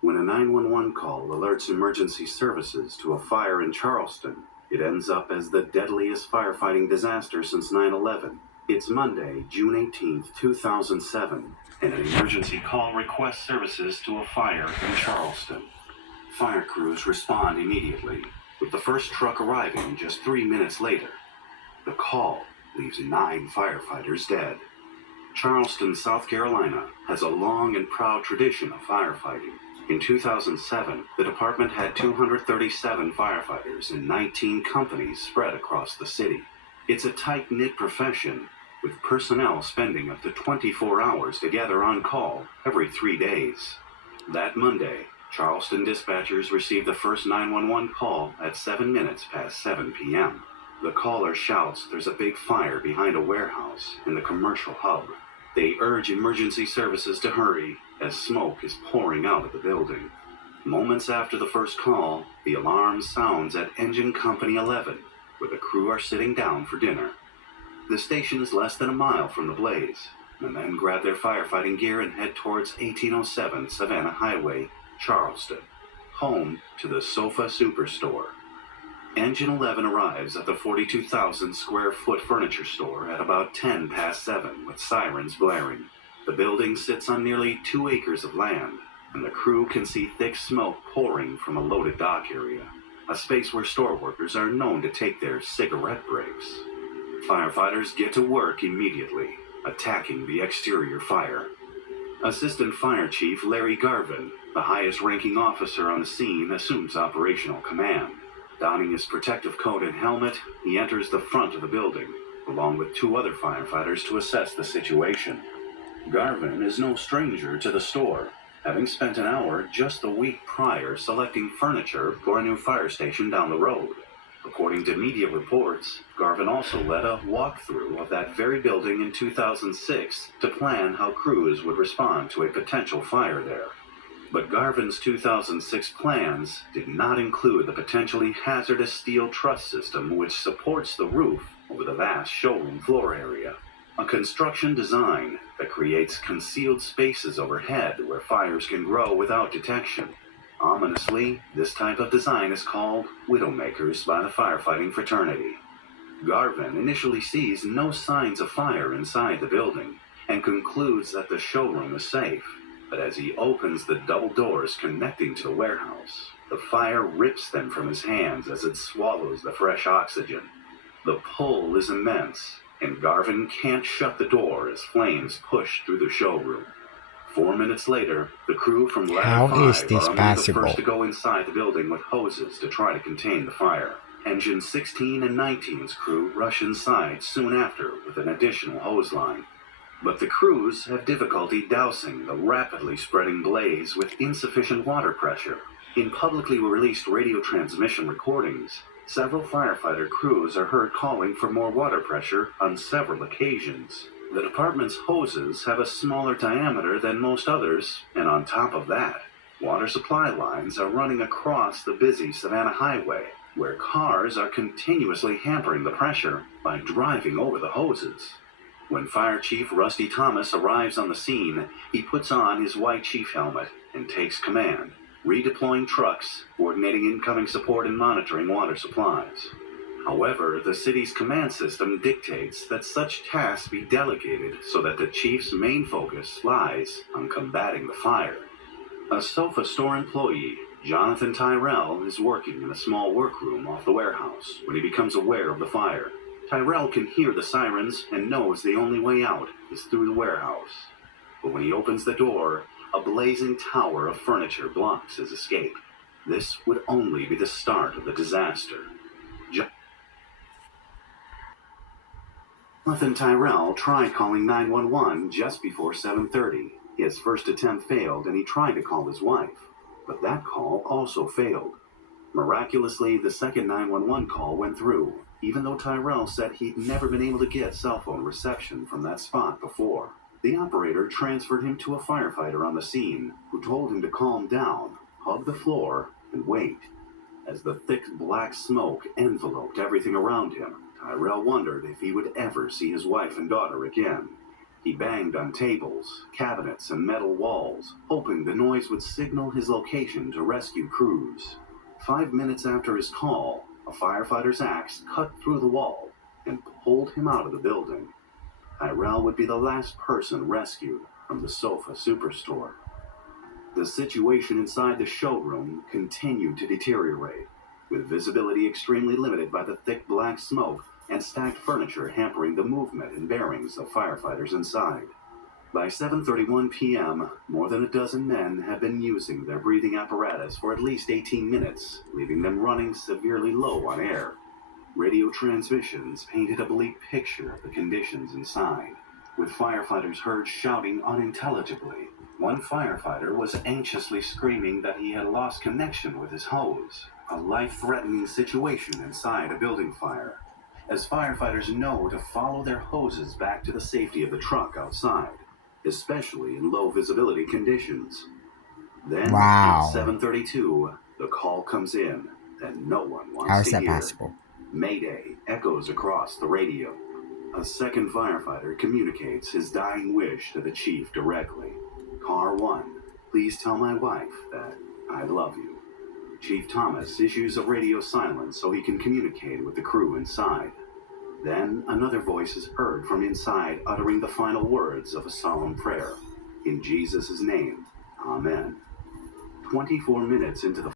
When a 911 call alerts emergency services to a fire in Charleston, it ends up as the deadliest firefighting disaster since 9/11. It's Monday, June 18th, 2007, and an emergency call requests services to a fire in Charleston. Fire crews respond immediately, with the first truck arriving just 3 minutes later. The call leaves 9 firefighters dead. Charleston, South Carolina, has a long and proud tradition of firefighting. In 2007, the department had 237 firefighters and 19 companies spread across the city. It's a tight-knit profession, with personnel spending up to 24 hours together on call every 3 days. That Monday, Charleston dispatchers received the first 911 call at 7 minutes past 7 p.m. The caller shouts there's a big fire behind a warehouse in the commercial hub. They urge emergency services to hurry as smoke is pouring out of the building. Moments after the first call, the alarm sounds at Engine Company 11, where the crew are sitting down for dinner. The station is less than a mile from the blaze. The men grab their firefighting gear and head towards 1807 Savannah Highway, Charleston, home to the Sofa Superstore. Engine 11 arrives at the 42,000 square foot furniture store at about 10 past 7 with sirens blaring. The building sits on nearly 2 acres of land, and the crew can see thick smoke pouring from a loaded dock area, a space where store workers are known to take their cigarette breaks. Firefighters get to work immediately, attacking the exterior fire. Assistant Fire Chief Larry Garvin, the highest-ranking officer on the scene, assumes operational command. Donning his protective coat and helmet, he enters the front of the building, along with 2 other firefighters to assess the situation. Garvin is no stranger to the store, having spent an hour just the week prior selecting furniture for a new fire station down the road. According to media reports, Garvin also led a walkthrough of that very building in 2006 to plan how crews would respond to a potential fire there. But Garvin's 2006 plans did not include the potentially hazardous steel truss system which supports the roof over the vast showroom floor area. A construction design that creates concealed spaces overhead where fires can grow without detection. Ominously, this type of design is called widowmakers by the firefighting fraternity. Garvin initially sees no signs of fire inside the building and concludes that the showroom is safe. But as he opens the double doors connecting to the warehouse, the fire rips them from his hands as it swallows the fresh oxygen. The pull is immense, and Garvin can't shut the door as flames push through the showroom. 4 minutes later, the crew from Ladder How 5 is this are among the possible? first to go inside the building with hoses to try to contain the fire. Engine 16 and 19's crew rush inside soon after with an additional hose line. But the crews have difficulty dousing the rapidly spreading blaze with insufficient water pressure. In publicly released radio transmission recordings, several firefighter crews are heard calling for more water pressure on several occasions. The department's hoses have a smaller diameter than most others, and on top of that, water supply lines are running across the busy Savannah Highway, where cars are continuously hampering the pressure by driving over the hoses. When Fire Chief Rusty Thomas arrives on the scene, he puts on his white chief helmet and takes command, redeploying trucks, coordinating incoming support and monitoring water supplies. However, the city's command system dictates that such tasks be delegated so that the chief's main focus lies on combating the fire. A sofa store employee, Jonathan Tyrell, is working in a small workroom off the warehouse when he becomes aware of the fire. Tyrell can hear the sirens and knows the only way out is through the warehouse. But when he opens the door, a blazing tower of furniture blocks his escape. This would only be the start of the disaster. Jonathan Tyrell tried calling 911 just before 7:30. His first attempt failed and he tried to call his wife, but that call also failed. Miraculously, the second 911 call went through, even though Tyrell said he'd never been able to get cell phone reception from that spot before. The operator transferred him to a firefighter on the scene, who told him to calm down, hug the floor, and wait. As the thick black smoke enveloped everything around him, Tyrell wondered if he would ever see his wife and daughter again. He banged on tables, cabinets, and metal walls, hoping the noise would signal his location to rescue crews. 5 minutes after his call, a firefighter's axe cut through the wall and pulled him out of the building. Tyrell would be the last person rescued from the sofa superstore. The situation inside the showroom continued to deteriorate, with visibility extremely limited by the thick black smoke and stacked furniture hampering the movement and bearings of firefighters inside. By 7:31 p.m., more than a dozen men had been using their breathing apparatus for at least 18 minutes, leaving them running severely low on air. Radio transmissions painted a bleak picture of the conditions inside, with firefighters heard shouting unintelligibly. One firefighter was anxiously screaming that he had lost connection with his hose, a life-threatening situation inside a building fire, as firefighters know to follow their hoses back to the safety of the truck outside, especially in low visibility conditions. Then, at 7:32, the call comes in that no one wants How is to that hear. possible? Mayday echoes across the radio. A second firefighter communicates his dying wish to the chief directly. Car 1, please tell my wife that I love you. Chief Thomas issues a radio silence so he can communicate with the crew inside. Then another voice is heard from inside uttering the final words of a solemn prayer. In Jesus' name, Amen. 24 minutes into the